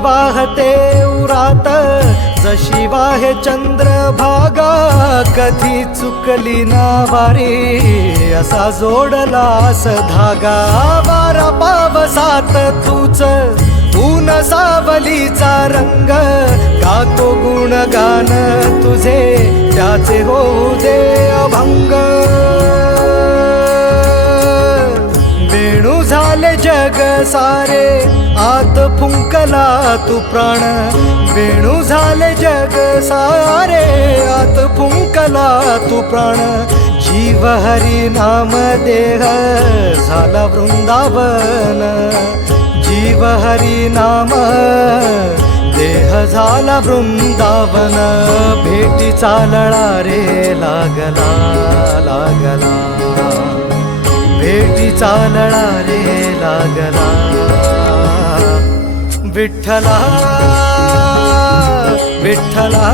वाहते उरात जशी वाहे चंद्रभागा, कधी चुकली ना वारी असा जोडलास धागा. वारा पावसात तूच ऊन सावलीचा रंग, गातो गुणगान तुझे त्याचे होऊ दे अभंग. वेणू झाले जग सारे आत फुंकला तू प्राण, वेणू झाले जग सारे आत फुंकला तू प्राण. जीव हरी नाम देह झाला वृंदावन, जीव हरी नाम देह झाला वृंदावन. भेटीचा लळा रे लागला लागला, भेटीचा लळा रे लागला. विठ्ठला विठ्ठला